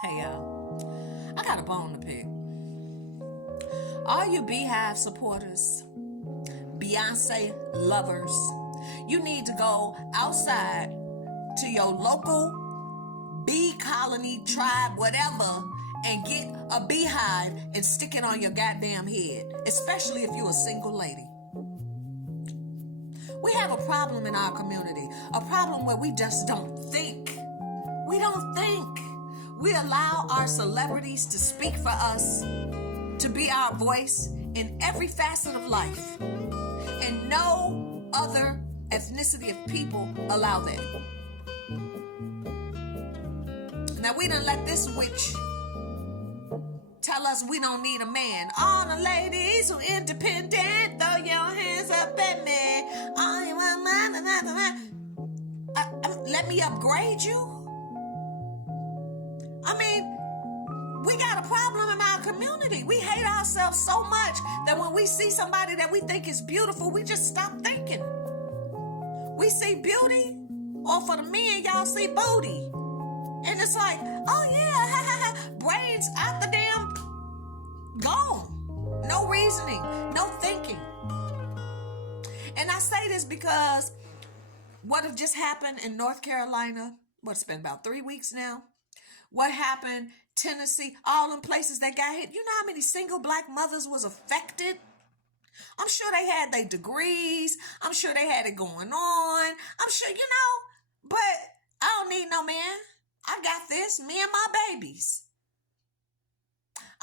Hey y'all, I got a bone to pick. All you Beehive supporters, Beyonce lovers, you need to go outside to your local bee colony, tribe, whatever, and get a beehive and stick it on your goddamn head, especially if you're a single lady. We have a problem in our community, a problem where we just don't think. We don't think. We allow our celebrities to speak for us, to be our voice in every facet of life. And no other ethnicity of people allow that. Now we done let this witch tell us we don't need a man. All the ladies who independent, throw your hands up at me. Let me upgrade you. I mean, we got a problem in our community. We hate ourselves so much that when we see somebody that we think is beautiful, we just stop thinking. We see beauty, or for the men, y'all see booty. And it's like, oh yeah, brains out the damn gone. No reasoning, no thinking. And I say this because what have just happened in North Carolina, it's been about 3 weeks now. What happened, Tennessee, all them places that got hit. You know how many single black mothers was affected? I'm sure they had their degrees. I'm sure they had it going on. I'm sure, but I don't need no man. I got this, me and my babies.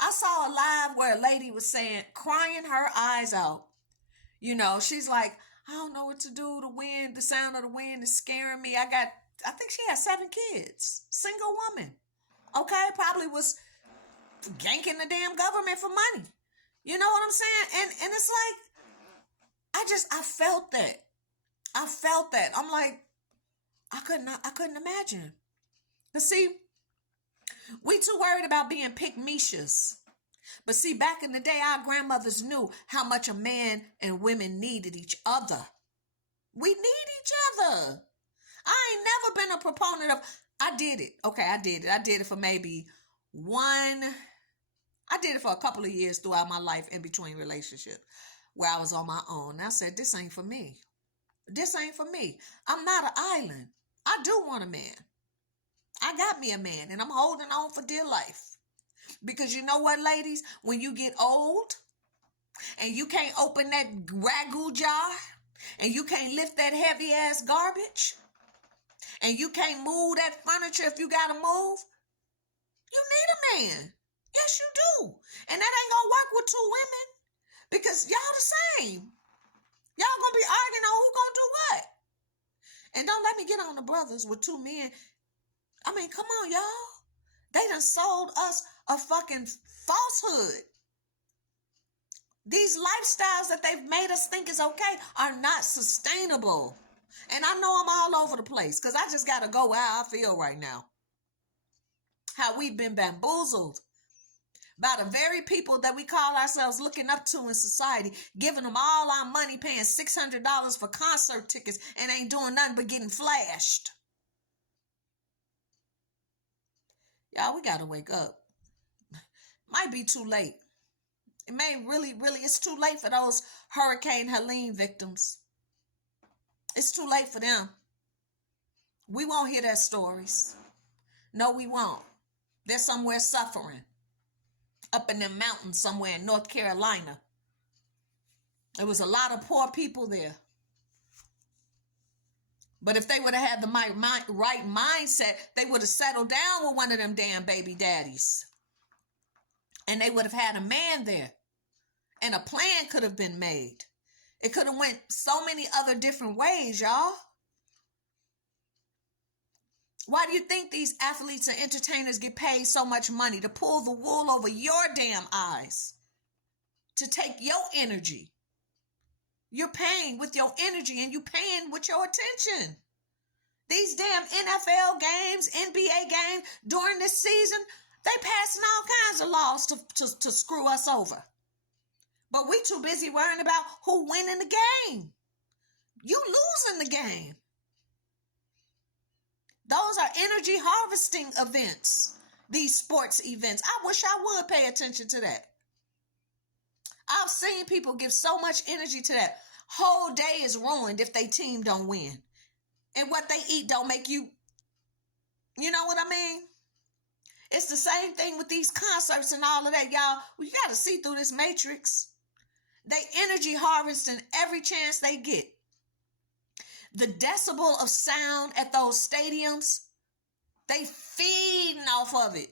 I saw a live where a lady was saying, crying her eyes out. She's like, I don't know what to do. The sound of the wind is scaring me. I think she had 7 kids, single woman. Okay, probably was yanking the damn government for money. You know what I'm saying? And it's like, I felt that. I'm like, I couldn't imagine. But see, we too worried about being pick-mecious. But see, back in the day, our grandmothers knew how much a man and women needed each other. We need each other. I ain't never been a proponent of, I did it. Okay, I did it. I did it for a couple of years throughout my life in between relationships where I was on my own. I said, this ain't for me. This ain't for me. I'm not an island. I do want a man. I got me a man and I'm holding on for dear life. Because you know what, ladies? When you get old and you can't open that ragu jar and you can't lift that heavy ass garbage and you can't move that furniture if you gotta move, you need a man. Yes, you do. And that ain't gonna work with 2 women because y'all the same. Y'all gonna be arguing on who gonna do what. And don't let me get on the brothers with 2 men. I mean, come on, y'all. They done sold us a fucking falsehood. These lifestyles that they've made us think is okay are not sustainable. And I know I'm all over the place because I just got to go how I feel right now. How we've been bamboozled by the very people that we call ourselves looking up to in society, giving them all our money, paying $600 for concert tickets and ain't doing nothing but getting flashed. Y'all, we got to wake up. Might be too late. It may really, it's too late for those Hurricane Helene victims. It's too late for them. We won't hear their stories. No, we won't. They're somewhere suffering. Up in the mountains somewhere in North Carolina. There was a lot of poor people there. But if they would have had the right mindset, they would have settled down with one of them damn baby daddies. And they would have had a man there. And a plan could have been made. It could have went so many other different ways, y'all. Why do you think these athletes and entertainers get paid so much money to pull the wool over your damn eyes? To take your energy. You're paying with your energy and you're paying with your attention. These damn NFL games, NBA games during this season, they passing all kinds of laws to screw us over. But we too busy worrying about who winning the game. You losing the game. Those are energy harvesting events. these sports events. I wish I would pay attention to that. I've seen people give so much energy to that. Whole day is ruined if they team don't win. And what they eat don't make you, you know what I mean? It's the same thing with these concerts and all of that, y'all. We got to see through this matrix. They energy harvesting every chance they get. The decibel of sound at those stadiums, they feeding off of it.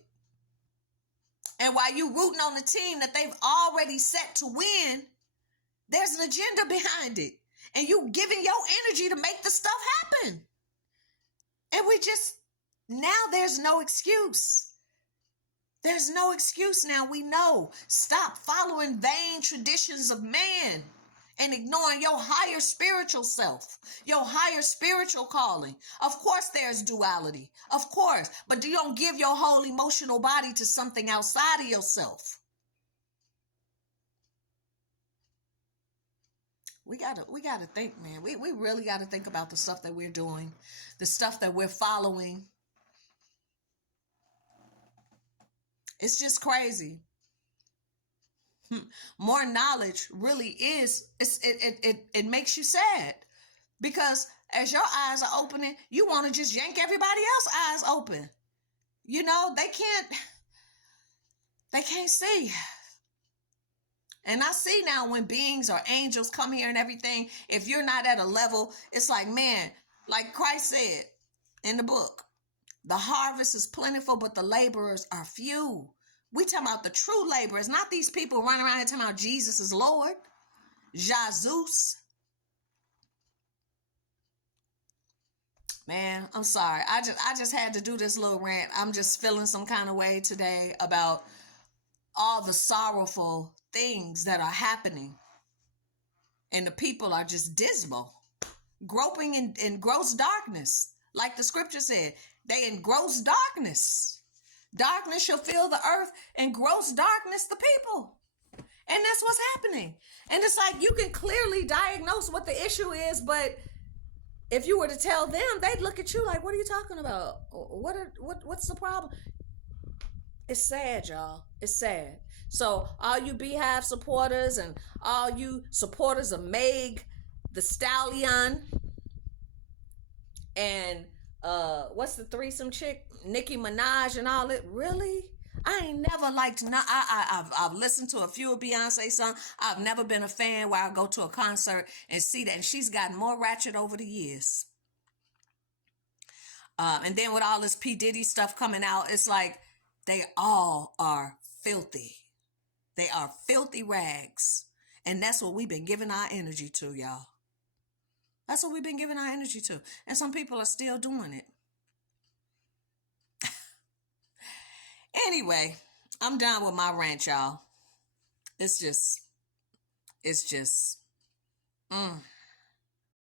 And while you rooting on the team that they've already set to win, there's an agenda behind it. And you giving your energy to make the stuff happen. And now there's no excuse. There's no excuse now. We know. Stop following vain traditions of man and ignoring your higher spiritual self, your higher spiritual calling. Of course there's duality. Of course. But you don't give your whole emotional body to something outside of yourself. We gotta think, man. We really gotta think about the stuff that we're doing, the stuff that we're following. It's just crazy. More knowledge really is, it makes you sad, because as your eyes are opening, you want to just yank everybody else's eyes open. You know, they can't see. And I see now when beings or angels come here and everything, if you're not at a level, it's like, man, like Christ said in the book, the harvest is plentiful, but the laborers are few. We talking about the true laborers, not these people running around here talking about Jesus is Lord, Jesus. Man, I'm sorry. I just had to do this little rant. I'm just feeling some kind of way today about all the sorrowful things that are happening. And the people are just dismal, groping in gross darkness. Like the scripture said, they in gross darkness. Darkness shall fill the earth, and gross darkness the people. And that's what's happening. And it's like you can clearly diagnose what the issue is, but if you were to tell them, they'd look at you like, what are you talking about? What's the problem? It's sad, y'all. It's sad. So all you Beehive supporters and all you supporters of Meg the Stallion and what's the threesome chick, Nicki Minaj and all it, really? I ain't never liked. I've listened to a few of Beyonce's songs. I've never been a fan where I go to a concert and see that. And she's gotten more ratchet over the years. And then with all this P. Diddy stuff coming out, it's like they all are filthy. They are filthy rags. And that's what we've been giving our energy to, y'all. That's what we've been giving our energy to. And some people are still doing it. Anyway, I'm done with my rant, y'all. It's just,